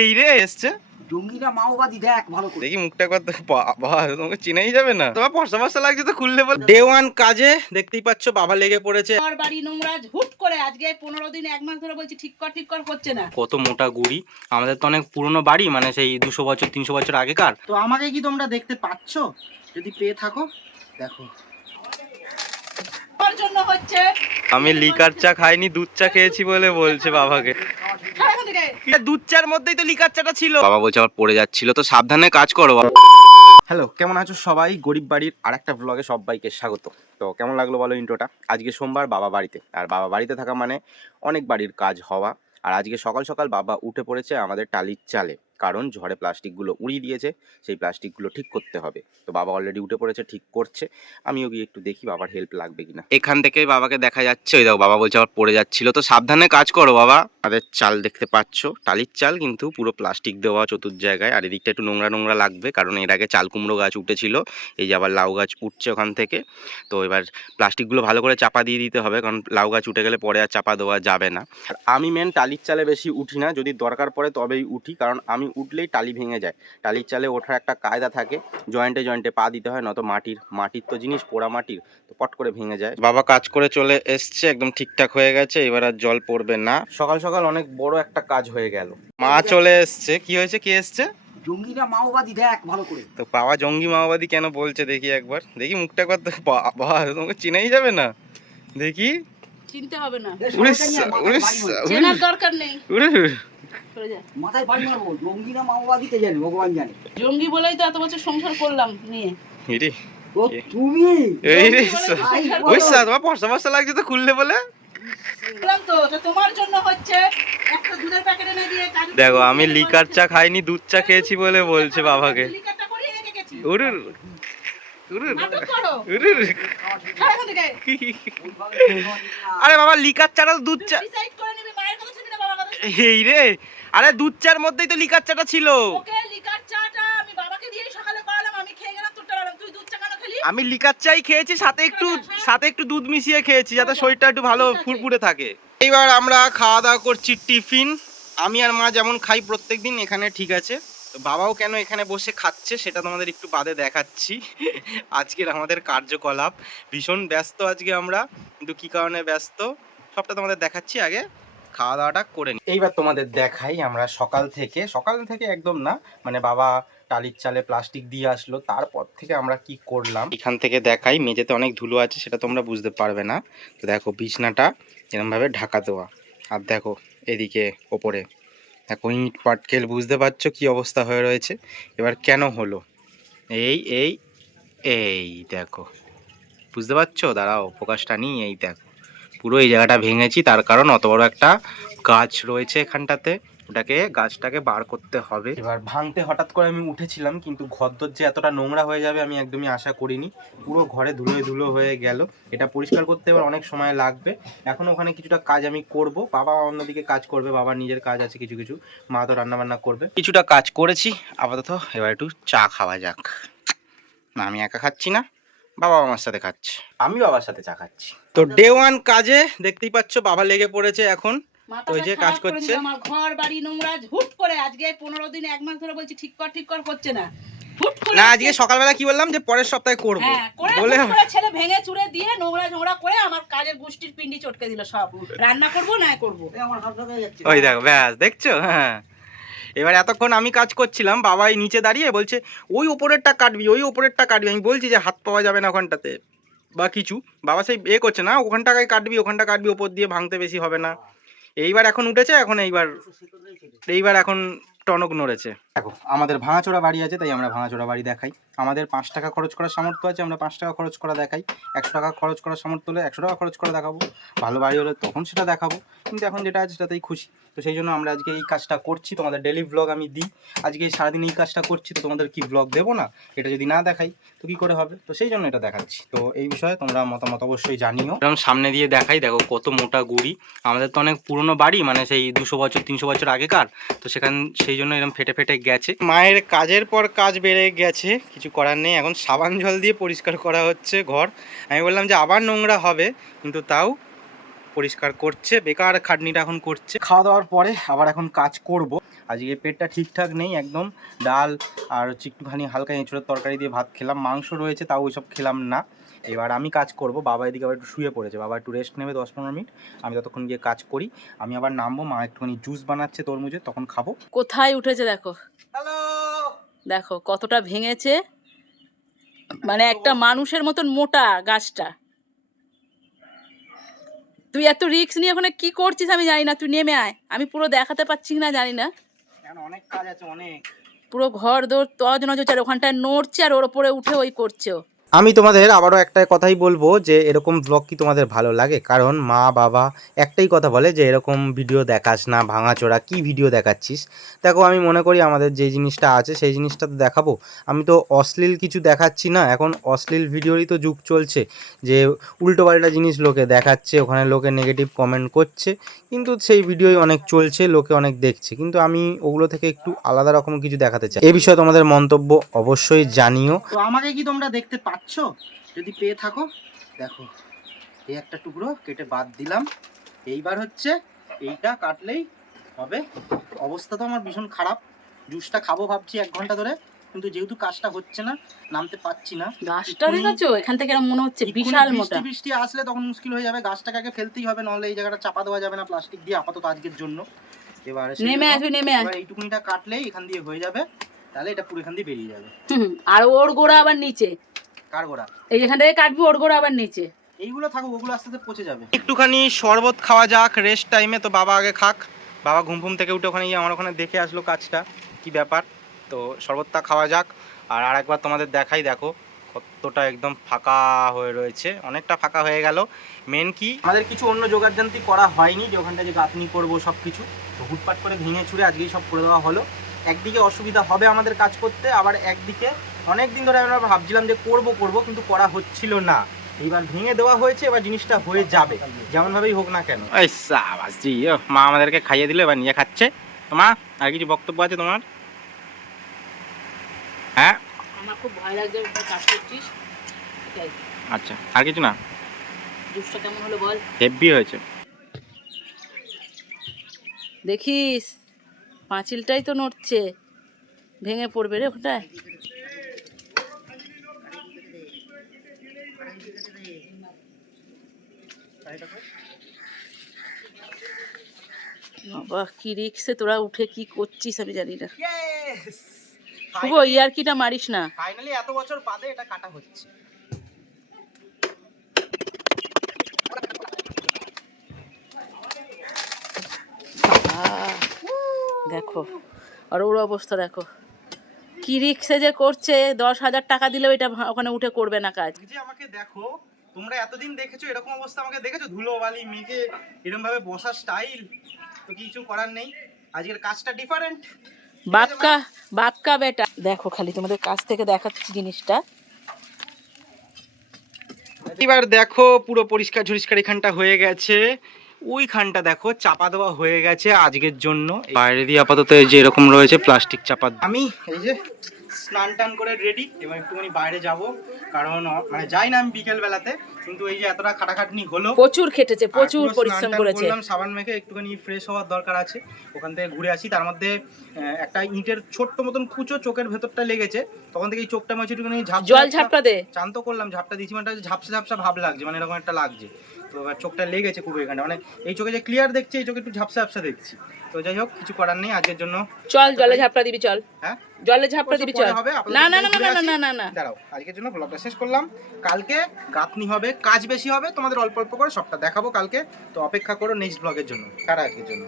এই রে এসছে। জঙ্গিরা মাওবাদী দেখ ভালো করে। দেখি মুখটা কত বাবা তোমাকে চেনাই যাবে না। তোমার ফর্সা ফর্সা লাগছে তো খুললে বল। ডে ওয়ান কাজে দেখতেই পাচ্ছ বাবা লেগে পড়েছে। বাড়ি নোংরা হুট করে আজকে পনেরো দিন এক মাস ধরে বলছি ঠিক কর ঠিক কর হচ্ছে না। কত মোটা গুড়ি। আমাদের তো অনেক পুরনো বাড়ি মানে সেই দুশো বছর তিনশো বছর আগেকার। তো আমাকে কি তোমরা দেখতে পাচ্ছ? যদি পেয়ে থাকো দেখো। জন্য হচ্ছে আমি লিকার চা খাইনি দুধ চা খেয়েছি বলে বলছে বাবাকে। থেকে। দুধ চার মধ্যেই তো লিকার চাটা ছিল। বাবা বলছে আবার পড়ে যাচ্ছিল। তো সাবধানে কাজ করো হ্যালো কেমন আছো সবাই? গরিব বাড়ির আরেকটা ব্লগে সবাইকে স্বাগত। তো কেমন লাগল বলো ইন্ট্রোটা আজকে সোমবার বাবা বাড়িতে। আর বাবা বাড়িতে থাকা মানে অনেক বাড়ির কাজ হওয়া। আর আজকে সকাল সকাল বাবা উঠে পড়েছে আমাদের টালির চালে। কারণ ঝড়ে প্লাস্টিকগুলো উড়িয়ে দিয়েছে, সেই প্লাস্টিকগুলো ঠিক করতে হবে। তো বাবা অলরেডি উঠে পড়েছে, ঠিক করছে। আমিও গিয়ে একটু দেখি বাবার হেল্প লাগবে কিনা। এখান থেকে বাবাকে দেখা যাচ্ছে। ওই দেখো, বাবা বলছে আবার পড়ে যাচ্ছিল। তো সাবধানে কাজ করো বাবা। আমাদের চাল দেখতে পাচ্ছ, টালির চাল কিন্তু পুরো প্লাস্টিক দেওয়া চতুর জায়গায়। আর এদিকটা একটু নোংরা নোংরা লাগবে, কারণ এর আগে চাল কুমড়ো গাছ উঠেছিল। এই যে আবার লাউ গাছ উঠছে ওখান থেকে। তো এবার প্লাস্টিকগুলো ভালো করে চাপা দিয়ে দিতে হবে, কারণ লাউ গাছ উঠে গেলে পরে আর চাপা দেওয়া যাবে না। আমি মেন টালির চালে বেশি উঠি না। যদি দরকার পড়ে তবেই উঠি, কারণ আমি উঠলেই টালি ভেঙে যায়। টালির চালে ওঠার একটা কায়দা থাকে জয়েন্টে জয়েন্টে পা দিতে হয় নয়তো মাটির মাটির তো জিনিস পোড়া মাটির তো পট করে ভেঙে যায়। বাবা কাজ করে চলে এসছে একদম ঠিকঠাক হয়ে গেছে এবার আর জল পড়বে না। সকাল সকাল অনেক বড় একটা কাজ হয়ে গেল। মা চলে এসছে কি হয়েছে কি এসছে? জঙ্গিরা মাওবাদী দেখ ভালো করে। তো পাওয়া জঙ্গি মাওবাদী কেন বলছে দেখি একবার। দেখি মুখটা কত বাবা তোমাকে চিনাই যাবে না? দেখি। চিনতে হবে না। দরকার নেই। মাথায় বাড়ি মারবো মাওবাদীতে জানি ভগবান জানে। জঙ্গি বলেই তো এত বছর সংসার করলাম নিয়ে। ইরে। ও তুমি? জঙ্গি। ওই তোমার লাগছে তো খুললে বলে। বললাম তো যে তোমার জন্য হচ্ছে একটা দুধের প্যাকেট এনে দিয়ে কাজু দেখো আমি লিকার চা খাইনি দুধ চা খেয়েছি বলে বলছে বাবাকে। উরুর আরে বাবা লিকার চাটা তো দুধ চা এই রে আরে দুধ চার মধ্যেই তো লিকার চাটা ছিল। ওকে লিকার চাটা আমি বাবাকে দিয়েই সকালে করালাম আমি খেয়ে গেলাম তোরটা বানালাম তুই দুধ চা কেন খেলি? আমি লিকার চাই খেয়েছি সাথে একটু সাথে একটু দুধ মিশিয়ে খেয়েছি যাতে শরীরটা একটু ভালো ফুরফুরে থাকে। এইবার আমরা খাওয়া দাওয়া করছি টিফিন। আমি আর মা যেমন খাই প্রত্যেকদিন এখানে ঠিক আছে। তো বাবাও কেন এখানে বসে খাচ্ছে সেটা তোমাদের একটু বাদে দেখাচ্ছি। আজকের আমাদের কার্যকলাপ। ভীষণ ব্যস্ত আজকে আমরা কিন্তু কি কারণে ব্যস্ত সবটা তোমাদের দেখাচ্ছি আগে। খাওয়া দাওয়াটা করে নিই এইবার তোমাদের দেখাই আমরা সকাল থেকে সকাল থেকে একদম না মানে বাবা টালির চালে প্লাস্টিক দিয়ে আসলো তারপর থেকে আমরা কি করলাম? এখান থেকে দেখাই মেঝেতে অনেক ধুলো আছে সেটা তোমরা বুঝতে পারবে না। তো দেখো বিছনাটা এরমভাবে ঢাকা দেওয়া। আর দেখো এদিকে ওপরে। দেখো ইট পাটকেল বুঝতে পারছ কি অবস্থা হয়ে রয়েছে? এবার কেন হলো? এই এই এই দেখো। বুঝতে পারছ? দাঁড়াও প্রকাশটা নিই এই দেখো। পুরো এই জায়গাটা ভেঙেছি, তার কারণ অত বড় একটা গাছ রয়েছে এখানটাতে। ওটাকে, গাছটাকে বার করতে হবে। এবার ভাঙতে হঠাৎ করে আমি উঠেছিলাম, কিন্তু ঘরদোর যে এতটা নোংরা হয়ে যাবে আমি একদমই আশা করিনি। পুরো ঘরে ধুলোয় ধুলো হয়ে গেল। এটা পরিষ্কার করতে এবার অনেক সময় লাগবে। এখন ওখানে কিছুটা কাজ আমি করব। বাবা অন্যদিকে কাজ করবে, বাবা নিজের কাজ আছে কিছু কিছু। মা তো রান্না বান্না করবে। কিছুটা কাজ করেছি, আপাতত এবার একটু চা খাওয়া যাক। না, আমি একা খাচ্ছি না। বাবা আমার সাথে খাচ্ছে। আমি বাবার সাথে চা খাচ্ছি। তো ডে ওয়ান কাজে দেখতেই পাচ্ছ বাবা লেগে পড়েছে এখন। ওই যে কাজ করছে। আমার ঘর বাড়ি নোংরা হুট করে আজকে পনেরো দিন এক মাস ধরে বলছি ঠিক কর ঠিক কর হচ্ছে না। হুট করে না আজকে সকালবেলা কি বললাম যে পরের সপ্তাহে করব। হ্যাঁ বলে ছেলে ভেঙে চুরে দিয়ে নোংরা নোংরা করে আমার কাজের গোষ্ঠীর পিন্ডি চটকে দিল সব। রান্না করব না করব? এ, আমার হাত ধরে যাচ্ছে। ওই দেখো ব্যাস দেখছ? হ্যাঁ। এবার এতক্ষণ আমি কাজ করছিলাম, বাবাই নিচে দাঁড়িয়ে বলছে, ওই ওপরেরটা কাটবি, ওই ওপরেরটা কাটবি। আমি বলছি যে, হাত পাওয়া যাবে না ওখানটাতে বা কিছু। বাবা সেই এ করছে, না ওখানটাকে কাটবি, ওখানটা কাটবি, ওপর দিয়ে ভাঙতে বেশি হবে না। এইবার এখন উঠেছে, এখন এইবার এইবার এখন টনক নড়েছে। দেখো আমাদের ভাঙাচোরা বাড়ি আছে তাই আমরা ভাঙাচোরা বাড়ি দেখাই। আমাদের পাঁচ টাকা খরচ করার সামর্থ্য আছে আমরা পাঁচ টাকা খরচ করা দেখাই। একশো টাকা খরচ করার সামর্থ্য হলে একশো টাকা খরচ করে দেখাবো। ভালো বাড়ি হলে তখন সেটা দেখাবো। কিন্তু এখন যেটা আছে সেটাতেই খুশি। তো সেই জন্য আমরা আজকে এই কাজটা করছি তোমাদের ডেলি ব্লগ আমি দিই। আজকে এই সারাদিন এই কাজটা করছি তো তোমাদের কি ব্লগ দেবো না এটা যদি না দেখাই তো কি করে হবে? তো সেই জন্য এটা দেখাচ্ছি। তো এই বিষয়ে তোমরা মতামত অবশ্যই জানিও। এরকম সামনে দিয়ে দেখাই দেখো কত মোটা গুড়ি। আমাদের তো অনেক পুরনো বাড়ি মানে সেই দুশো বছর তিনশো বছর আগেকার। তো সেখান সেই জন্য এরকম ফেটে ফেটে গেছে। মায়ের কাজের পর কাজ বেড়ে গেছে, কিছু করার নেই। এখন সাবান জল দিয়ে পরিষ্কার করা হচ্ছে ঘর। আমি বললাম যে আবার নোংরা হবে, কিন্তু তাও পরিষ্কার করছে, বেকার খাটনিটা এখন করছে। খাওয়া দাওয়ার পরে আবার এখন কাজ করব। আজকে পেটটা ঠিকঠাক নেই একদম। ডাল আর হচ্ছে একটুখানি হালকা এঁচড়ের তরকারি দিয়ে ভাত খেলাম, মাংস রয়েছে, তাও ওইসব খেলাম না। এবার আমি কাজ করব বাবা এদিকে আবার একটু শুয়ে পড়েছে বাবা একটু রেস্ট নেবে দশ পনেরো মিনিট আমি ততক্ষণ গিয়ে কাজ করি আমি আবার নামবো মা একটুখানি জুস বানাচ্ছে তরমুজের তখন খাব। কোথায় উঠেছে দেখো? দেখো কতটা ভেঙেছে মানে একটা মানুষের মতন মোটা গাছটা। তুই এত রিস্ক নিয়ে ওখানে কি করছিস আমি জানি না তুই নেমে আয় আমি পুরো দেখাতে পাচ্ছি না জানি না। অনেক কাজ আছে অনেক। পুরো ঘর দৌড় তজ নজর আর ওখানটায় নড়ছে আর ওর ওপরে উঠে ওই করছে ও। আমি তোমাদের আবারও একটা কথাই বলব যে এরকম ব্লগ কি তোমাদের ভালো লাগে? কারণ মা, বাবা একটাই কথা বলে যে এরকম ভিডিও দেখাস না, ভাঙাচোরা, কি ভিডিও দেখাচ্ছিস? দেখো, আমি মনে করি আমাদের যে জিনিসটা আছে সেই জিনিসটা তো দেখাবো। আমি তো অশ্লীল কিছু দেখাচ্ছি না, এখন অশ্লীল ভিডিওরই তো যুগ চলছে যে উল্টোপাল্টা জিনিস লোকে দেখাচ্ছে, ওখানে লোকে নেগেটিভ কমেন্ট করছে, কিন্তু সেই ভিডিওই অনেক চলছে, লোকে অনেক দেখছে। কিন্তু আমি ওগুলো থেকে একটু আলাদা রকম কিছু দেখাতে চাই। এ বিষয়ে তোমাদের মন্তব্য অবশ্যই জানিও। আমাকে কি তোমরা দেখতে পাচ্ছ? যদি পেয়ে থাকো দেখো এই একটা টুকরো কেটে বাদ দিলাম। এইবার হচ্ছে এইটা কাটলেই হবে। অবস্থা তো আমার ভীষণ খারাপ। জুসটা খাব ভাবছি এক ঘণ্টা ধরে কিন্তু যেহেতু কাজটা হচ্ছে না নামতে পারছি না। গাছটা দেখেছ এখান থেকে মনে হচ্ছে বিশাল মোটা। বৃষ্টি আসলে তখন মুশকিল হয়ে যাবে। গাছটাকে আগে ফেলতেই হবে নাহলে এই জায়গাটা চাপা দেওয়া যাবে না প্লাস্টিক দিয়ে আপাতত আজকের জন্য। এবার নেমে আসবে নেমে এবার এইটুকুনিটা কাটলেই এখান দিয়ে হয়ে যাবে। তাহলে এটা পুরো এখান দিয়ে বেরিয়ে যাবে। আর ওর গোড়া আবার নিচে। কার গোড়া এই এখান থেকে কাটবি ওর গোড়া আবার নিচে। এইগুলো থাকুক ওগুলো আস্তে আস্তে পচে যাবে। একটুখানি শরবত খাওয়া যাক রেস্ট টাইমে তো বাবা আগে খাক। বাবা ঘুম ঘুম থেকে উঠে ওখানে গিয়ে আমার ওখানে দেখে আসলো কাজটা কি ব্যাপার। তো শরবতটা খাওয়া যাক আর আরেকবার তোমাদের দেখাই দেখো কতটা একদম ফাঁকা হয়ে রয়েছে। অনেকটা ফাঁকা হয়ে গেল। মেন কি? আমাদের কিছু অন্য যোগাযন্ত্রী করা হয়নি যে ওখানটা যে গাঁথনি করব সব কিছু তো হুটপাট করে ভেঙে ছুড়ে আজকেই সব করে দেওয়া হলো। একদিকে অসুবিধা হবে আমাদের কাজ করতে আবার একদিকে অনেক দিন ধরে আমরা ভাবছিলাম যে করব করব কিন্তু করা হচ্ছিল না। এইবার ভেঙে দেওয়া হয়েছে এবার জিনিসটা হয়ে যাবে। যেমন ভাবেই হোক না কেন। এই সাবাস জি ও, মা আমাদেরকে খাইয়ে দিলে এবার নিয়ে খাচ্ছে। মা আর কিছু বক্তব্য আছে তোমার? হ্যাঁ? আমার খুব ভয় লাগছে তুই কাজ করছিস। আচ্ছা আর কিছু না। জুসটা কেমন হলো বল। হেভি হয়েছে। দেখিস পাঁচিলটাই তো নড়ছে। ভেঙে পড়বে রে ওটা। বাবা কি রিক্সে তোরা উঠে কি করছিস আমি জানি না। শুভ ইয়ারকিটা মারিস না। ফাইনালি এত বছর বাদে এটা কাটা হচ্ছে। দেখো আর ওর অবস্থা দেখো। কি রিক্সে যে করছে দশ হাজার টাকা দিলেও এটা ওখানে উঠে করবে না কাজ। আমাকে দেখো তোমরা এতদিন দেখেছ এরকম অবস্থা আমাকে দেখেছ? ধুলোবালি মেঘে এরকম ভাবে বসার স্টাইল তো কিছু করার নেই। আজকের কাজটা ডিফারেন্ট বাপকা বাপকা বেটা। দেখো খালি তোমাদের কাছ থেকে দেখাচ্ছি জিনিসটা। এবার দেখো পুরো পরিষ্কার ঝরিষ্কার এখানটা হয়ে গেছে। ওইখানটা দেখো চাপা দেওয়া হয়ে গেছে আজকের জন্য। বাইরে দিয়ে আপাতত এই যে এরকম রয়েছে প্লাস্টিক চাপা। আমি এই যে স্নান টান করে রেডি এবার একটুখানি বাইরে যাব কারণ মানে যাই না আমি বিকেল বেলাতে কিন্তু এই যে এতটা খাটাখাটনি হলো প্রচুর খেটেছে প্রচুর পরিশ্রম করেছে। করলাম, সাবান মেখে একটুখানি ফ্রেশ হওয়ার দরকার আছে ওখান থেকে ঘুরে আসি। তার মধ্যে একটা ইটের ছোট্ট মতন কুচো চোখের ভেতরটা লেগেছে তখন থেকে এই চোখটা মাঝে একটুখানি ঝাপসা জল ঝাপটা দে। চান তো করলাম ঝাপটা দিয়েছি মানে ঝাপসা ঝাপসা ভাব লাগছে মানে এরকম একটা লাগছে। চোখটা লেগেছে খুব এখানে মানে এই চোখে যে ক্লিয়ার দেখছি এই চোখে একটু ঝাপসা ঝাপসা দেখছি। তো যাই হোক কিছু করার নেই আজকের জন্য চল জলে ঝাপটা দিবি চল। হ্যাঁ? জলে ঝাপটা দিবি চল। হবে, না না না না না। না না না। দাঁড়াও আজকের জন্য ব্লগটা শেষ করলাম। কালকে গাতনি হবে কাজ বেশি হবে তোমাদের অল্প অল্প করে সবটা দেখাবো কালকে। তো অপেক্ষা করো নেক্সট ব্লগের জন্য। কারা আজকের জন্য।